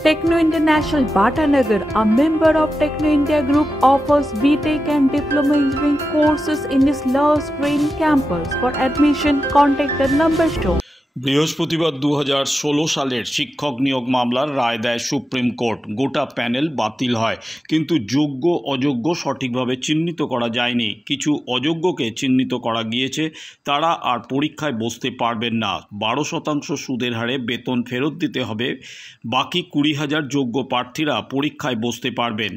Techno International Bhatanagar, a member of Techno India Group, offers BTech and Diploma Engineering courses in its Love Green campus. For admission, contact the number shown. বৃহস্পতিবার 2016 সালের শিক্ষক নিয়োগ মামলার রায় দেয় supreme court. গোটা panel বাতিল হয়, কিন্তু যোগ্য অযোগ্য সঠিকভাবে চিহ্নিত করা যায়নি। কিছু অযোগ্যকে চিহ্নিত করা গিয়েছে, তারা আর পরীক্ষায় বসতে পারবেন না। 12% সুদের হারে বেতন ফেরত দিতে হবে। বাকি 20,000 যোগ্য প্রার্থীরা পরীক্ষায় বসতে পারবেন।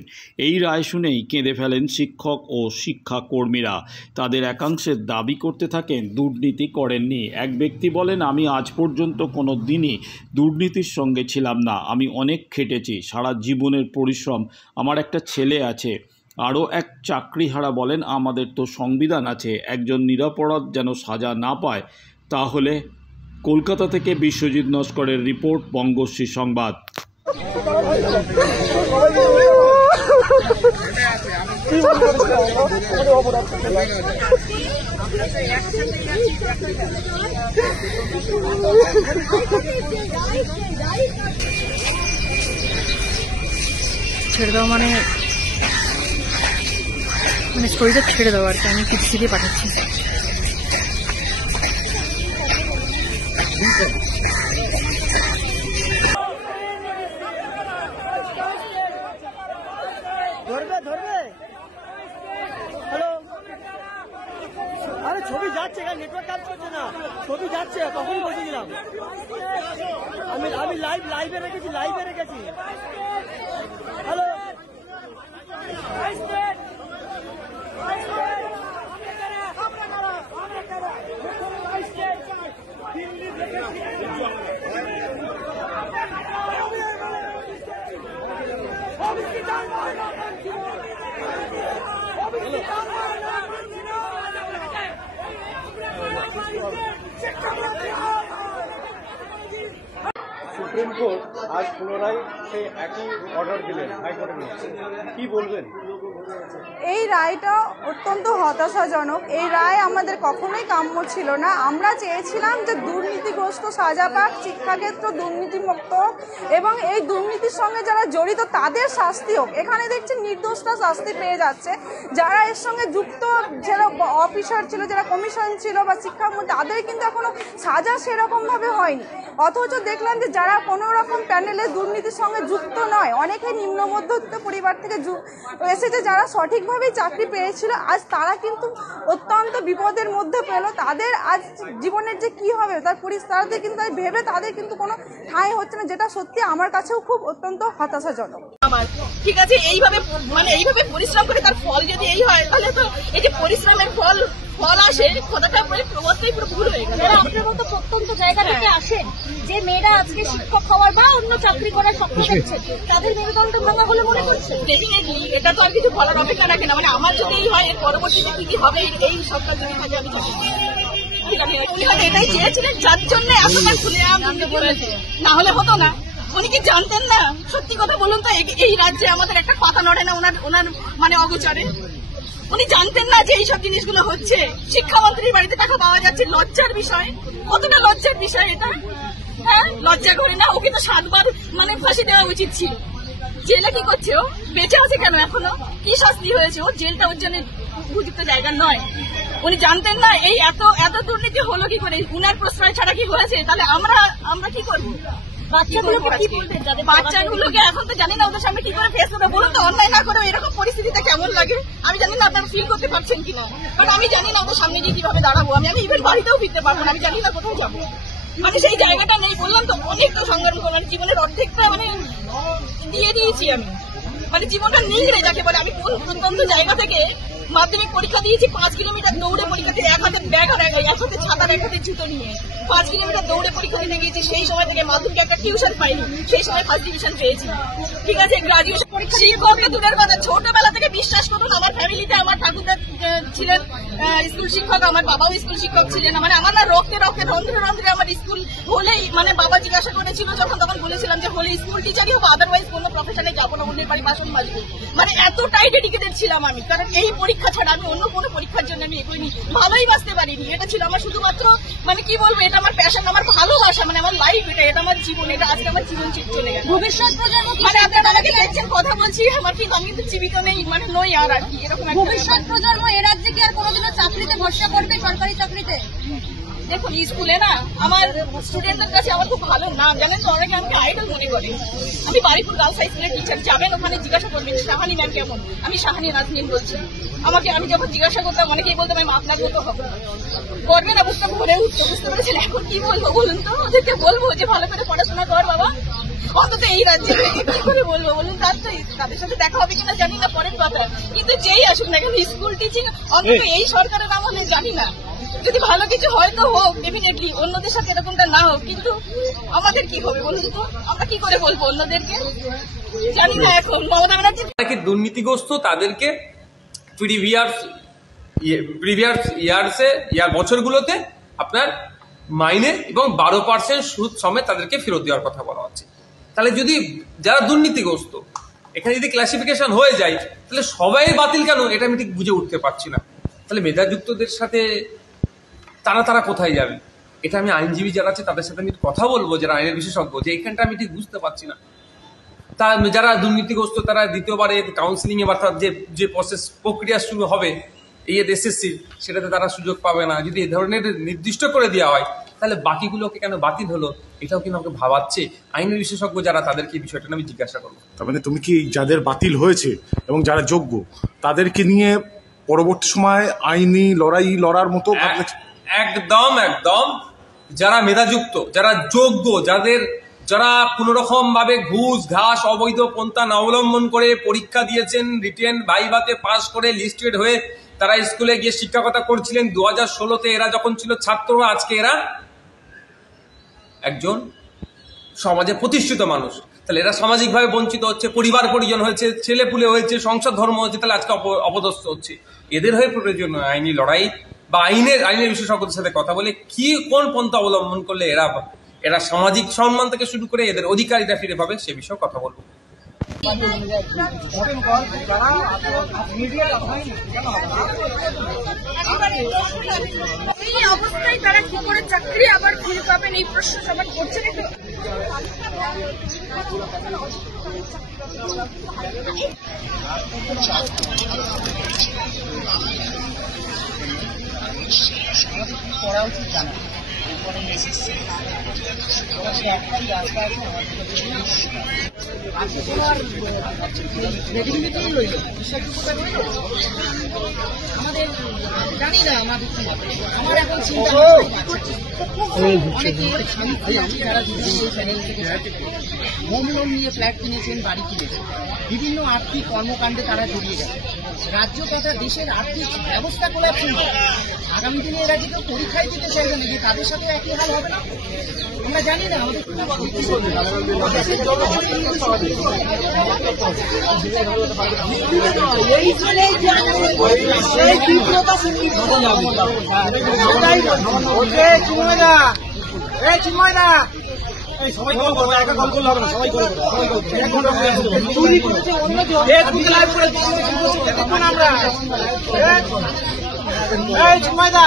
এই রায় শুনেই কেঁদে ফেলেন শিক্ষক ও শিক্ষাকর্মীরা। তাদের একাংশের দাবি করতে থাকেন দুর্নীতি করেননি। এক ব্যক্তি বলেন, আমি আজ পর্যন্ত কোনো দিনই দুর্নীতির সঙ্গে ছিলাম না। আমি অনেক খেটেছি, সারা জীবনের পরিশ্রম। আমার একটা ছেলে আছে। আরও এক চাকরিহারা বলেন, আমাদের তো সংবিধান আছে, একজন নিরপরাধ যেন সাজা না পায়। তাহলে কলকাতা থেকে বিশ্বজিৎ নস্করের রিপোর্ট, বঙ্গশ্রী সংবাদ। ছেড়ে দাও মানে স্টোরিটা ছেড়ে দাও আর কি। আমি কিছু দিয়ে পাঠাচ্ছি। আরে ছবি যাচ্ছে, নেটওয়ার্ক কাজ করছে না। ছবি যাচ্ছে, তখন বসেছিলাম আমি লাইভে রেখেছি। হ্যালো, সুপ্রিম কোর্ট আজ পুনরায় সেই একই অর্ডার দিলেন হাইকোর্টে, কি বলবেন? এই রায়টা অত্যন্ত হতাশাজনক। এই রায় আমাদের কখনোই কাম্য ছিল না। আমরা চেয়েছিলাম যে দুর্নীতিগ্রস্ত সাজা পাক, শিক্ষাক্ষেত্র দুর্নীতিমুক্ত এবং এই দুর্নীতির সঙ্গে যারা জড়িত তাদের শাস্তি হোক। এখানে দেখছি নির্দোষরা শাস্তি পেয়ে যাচ্ছে। যারা এর সঙ্গে যুক্ত, যারা অফিসার ছিল, যারা কমিশন ছিল বা শিক্ষামন্ত্রী, তাদের কিন্তু এখনো সাজা সেরকমভাবে হয়নি। অথচ দেখলাম যে যারা কোনো রকম প্যানেলে দুর্নীতির সঙ্গে যুক্ত নয়, অনেকে নিম্ন মধ্যবিত্ত পরিবার থেকে এসেছে, যারা সঠিকভাবেই চাকরি পেয়েছিল, আজ তারা কিন্তু অত্যন্ত বিপদের মধ্যে পেল। তাদের আজ জীবনের যে কি হবে তার পরিস্থিতি কিন্তু ভেবে তাদের কিন্তু কোনো ঠাঁই হচ্ছে না, যেটা সত্যি আমার কাছেও খুব অত্যন্ত হতাশাজনক। ঠিক আছে, এইভাবে পরিশ্রম করে তার ফল যদি এই হয়, তাহলে তো এই যে পরিশ্রমের ফল আসে, কথাটা প্রবাদটাই পুরো ভুল হয়ে গেল। আপনার মতো প্রত্যন্ত জায়গা থেকে আসেন, যে মেয়েরা আজকে শিক্ষক হওয়ার বা অন্য চাকরি করার স্বপ্ন দেখছে, তাদের মেরুদণ্ড ভাঙা বলে মনে করছে। ডেফিনেটলি এটা তো আর কিছু বলার অপেক্ষা রাখে না। মানে আমার যদি এই হয়, এর পরবর্তীতে কি হবে এই সরকার যদি থাকে, আমি জানি এটাই চেয়েছিলেন, যার জন্য এতটা খুলে হয়েছে, না হলে হতো না। উনি কি জানতেন না? সত্যি কথা বলুন তো, এই রাজ্যে আমাদের একটা পাতা নড়ে না ওনার মানে অগোচরে। উনি জানতেন না যে এইসব জিনিসগুলো হচ্ছে? শিক্ষামন্ত্রীর বাড়িতে টাকা পাওয়া যাচ্ছে, লজ্জার বিষয়। কতটা লজ্জার বিষয় এটা? হ্যাঁ, লজ্জা করে না? ওকে তো 7 বার মানে ফাঁসি দেওয়া উচিত ছিল। জেলে কি করছে ও? বেঁচে আছে কেন এখনো? কি শাস্তি হয়েছে? ও জেলটা ওর জন্য উপযুক্ত জায়গা নয়। উনি জানতেন না এই এত দুর্নীতি হলো কি করে? উনার প্রশ্রয় ছাড়া কি হয়েছে? তাহলে আমরা কি করবো? বাচ্চাগুলোকে এখন তো জানি না ওদের সামনে কি করে ফেস করবে। বলুন তো, অন্যায় না করে এরকম পরিস্থিতিতে কেমন লাগে? আমি জানি না আপনারা ফিল করতে পারছেন কিনা, কারণ আমি জানি না ওদের সামনে গিয়ে কিভাবে দাঁড়াবো। আমি ইভেন বাড়িতেও ফিরতে পারবো না, আমি জানি না কোথাও যাবো। আমি সেই জায়গাটা নেই। বললাম তো, অনেক তো সংগ্রাম করলাম, জীবনের অর্ধেকটা মানে দিয়ে দিয়েছি আমি, মানে জীবনটা নিংড়ে যাকে বলে। আমি কোন প্রত্যন্ত জায়গা থেকে মাধ্যমিক পরীক্ষা দিয়েছি, 5 কিলোমিটার দৌড়ে পরীক্ষা দিয়ে, এক হাতে ব্যাগ আর এক হাতে ছাতার, এক হাতে জুতো নিয়ে 5 কিলোমিটার দৌড়ে পরীক্ষা দিতে গিয়েছি। সেই সময় থেকে মাধ্যমিক একটা টিউশন পাইনি, সেই সময় ফার্স্ট ডিভিশন পেয়েছি। ঠিক আছে, গ্রাজুয়েশন শিক্ষককে দূরের কথা, ছোটবেলা থেকে বিশ্বাস করুন, আমার ফ্যামিলিতে আমার ঠাকুরদা ছিলেন স্কুল শিক্ষক, আমার বাবাও স্কুল শিক্ষক ছিলেন। মানে আমার না রক্তে রন্ধ্রে আমার স্কুল হলেই, মানে বাবা জিজ্ঞাসা করেছিল যখন, তখন বলেছিলাম যে হলে স্কুল টিচারই হবো, আদারওয়াইজ কোনো প্রফেশনে যাবো না, অন্যের বাড়ি বাসন মাজবো। মানে এতটাই ডেডিকেটেড ছিলাম আমি, কারণ এই পরীক্ষা পরীক্ষা ছাড়া আমি অন্য কোনো পরীক্ষার জন্য আমি এগোইনি, ভালোই বাঁচতে পারিনি। এটা ছিল আমার শুধুমাত্র মানে কি বলবো, এটা আমার প্যাশন, আমার ভালোবাসা, মানে আমার লাইফ, এটা আমার জীবন, এটা আজকে আমার জীবন চলে গেছে। ভবিষ্যৎ প্রজন্ম মানে আপনারা আমাকে দেখছেন কথা বলছি, আমার কিন্তু আমি কিন্তু জীবিত নেই, মানে নই আর কি এরকম। ভবিষ্যৎ প্রজন্ম এ রাজ্যে কি আর কোনোদিনও চাকরিতে ভরসা করবে, সরকারি চাকরিতে? দেখুন স্কুলে না আমার স্টুডেন্টদের কাছে আমার খুব ভালো নাম, জানেন তো, অনেকে আমাকে আইডল মনে করে। আমি বারিপুর গার্লস হাই স্কুলের টিচার, যাবেন ওখানে জিজ্ঞাসা করবেন শাহানি ম্যাম কেমন। আমি শাহানি নাজনীন বলছি। আমি যখন জিজ্ঞাসা করতাম অনেকেই বলতাম আমি আপনার মতো হবো, করবে না, বুঝতে ভরে উঠতো, বুঝতে পেরেছেন। এখন কি বলবো বলুন তো, ওদেরকে বলবো যে ভালো করে পড়াশোনা কর বাবা, অন্তত এই রাজ্যে কি করে বলবো বলুন। তাদের সাথে দেখা হবে কিনা জানি না, পরের কথা, কিন্তু যেই আসুক না কেন স্কুল টিচিং অন্তত এই সরকারের আমলে জানি না, যদি ভালো কিছু হয় তো হোক, ডেফিনেটলি অন্যদের সাথে এরকমটা না হোক, কিন্তু আমাদের কি হবে বলুন তো, আমরা কি করে বলবো অন্যদেরকে, জানি না। এখন মমতা ব্যানার্জি দুর্নীতিগ্রস্ত তাদেরকে প্রিভিয়াস বছরগুলোতে আপনার মাইনে এবং 12% সুদ সমেত তাদেরকে ফেরত দেওয়ার কথা বলা হচ্ছে। তাহলে যদি যারা দুর্নীতিগ্রস্ত এখানে যদি ক্লাসিফিকেশন হয়ে যায়, তাহলে সবাই বাতিল কেন, এটা আমি ঠিক বুঝে উঠতে পারছি না। তাহলে মেধাযুক্তদের সাথে তারা কোথায় যাবে? এটা আমি আইনজীবী যারা আছে তাদের সাথে আমি কথা বলবো, যারা আইনের বিশেষজ্ঞ, যে এখানটা আমি ঠিক বুঝতে পারছি না। তা যারা দুর্নীতিগ্রস্ত তারা দ্বিতীয়বারে কাউন্সিলিং এ অর্থাৎ যে প্রক্রিয়া শুরু হবে এই এসএসসির, সেটাতে তারা সুযোগ পাবে না। যদি এ ধরনের নির্দিষ্ট করে দেওয়া হয়, তাহলে বাকিগুলোকে কেন বাতিল হলো, এটাও কিন্তু আমাকে ভাবাচ্ছে। আইনের বিশেষজ্ঞ যারা, তাদেরকে এই বিষয়টা আমি জিজ্ঞাসা করবো। তার মানে তুমি কি যাদের বাতিল হয়েছে এবং যারা যোগ্য তাদেরকে নিয়ে পরবর্তী সময় আইনি লড়ার মতো? একদম যারা মেধাযুক্ত, যারা যোগ্য, যারা কোনো রকম ভাবে ঘুষ ঘাস অবৈধ পন্থা না অবলম্বন করে পরীক্ষা দিয়েছেন, রিটেন ভাইভাতে পাস করে লিস্টেড হয়ে তারা স্কুলে গিয়ে শিক্ষকতা করছিলেন 2016-তে, এরা যখন ছিল ছাত্র, আজকে এরা একজন সমাজে প্রতিষ্ঠিত মানুষ। তাহলে এরা সামাজিকভাবে বঞ্চিত হচ্ছে, পরিবার পরিজন হয়েছে, ছেলেপুলে হয়েছে, সংসার ধর্ম হচ্ছে, তাহলে আজকে অপদস্থ হচ্ছে। এদের হয়ে প্রয়োজন আইনি লড়াই বা আইনের বিশেষজ্ঞদের সাথে কথা বলে কোন পন্থা অবলম্বন করলে এরা সামাজিক সম্মান থেকে শুরু করে এদের অধিকারিতা ফিরে পাবে, সে বিষয়ে কথা বলবো। এই অবস্থায় তারা কি করে চাকরি আবার ফিরে পাবেন, এই প্রশ্ন সবার করছে নাকি? করা উচিত জানা একটাই রাস্তা আছে আমাদের জানি না আমার এখন চিন্তা যারা চ্যানেল থেকে হোম লোন নিয়ে ফ্ল্যাট কিনেছেন, বাড়ি কিনেছেন, বিভিন্ন আর্থিক কর্মকাণ্ডে তারা জড়িয়ে গেছে। রাজ্য তথা দেশের আর্থিক ব্যবস্থা কোলাপস আগামী দিনে এরা যদি পরীক্ষায় দিতে চাইবে নাকি তাদের সাথে একই হাল হবে না? আমরা জানি না আমাদের সবাই কল করবে, একা কল করলে হবে না, সবাই কল করবে, আমরা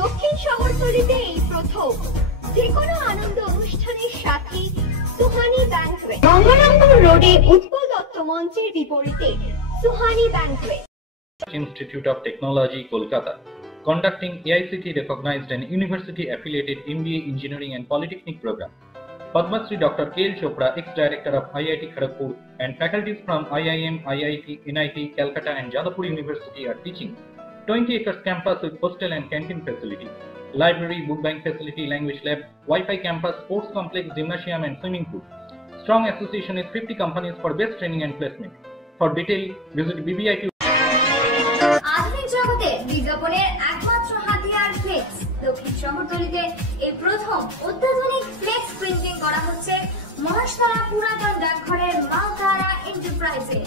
দক্ষিণ শহরতলিতে এই প্রথম যে কোনো আনন্দ অনুষ্ঠানের সাথে সুহানি ব্যাংকওয়েট, গঙ্গারামপুর রোডে উৎপল দত্ত মঞ্চের বিপরীতে Suhani ব্যাংকওয়েট। Institute of Technology, Kolkata, conducting AICT recognized and university affiliated MBA Engineering and Polytechnic program. Padma Shri Dr. K.L. Chopra, ex-director of IIT Kharagpur, and faculties from IIM, IIT, NIT, Calcutta and Jadavpur University are teaching. 20 acres campus with hostel and canteen facility, library, book bank facility, language lab, Wi-Fi campus, sports complex, gymnasium and swimming pool. Strong association with 50 companies for best training and placement. For detail, visit BBIT. আধুনিক জগতে বিজ্ঞাপনের একমাত্র হাতিয়ার flakes. দক্ষিণ শহরতলিতে এই প্রথম অত্যাধুনিক flakes printing করা হচ্ছে মহাশতলা পুরাতন ডাকঘরের মা তারা এন্টারপ্রাইজে।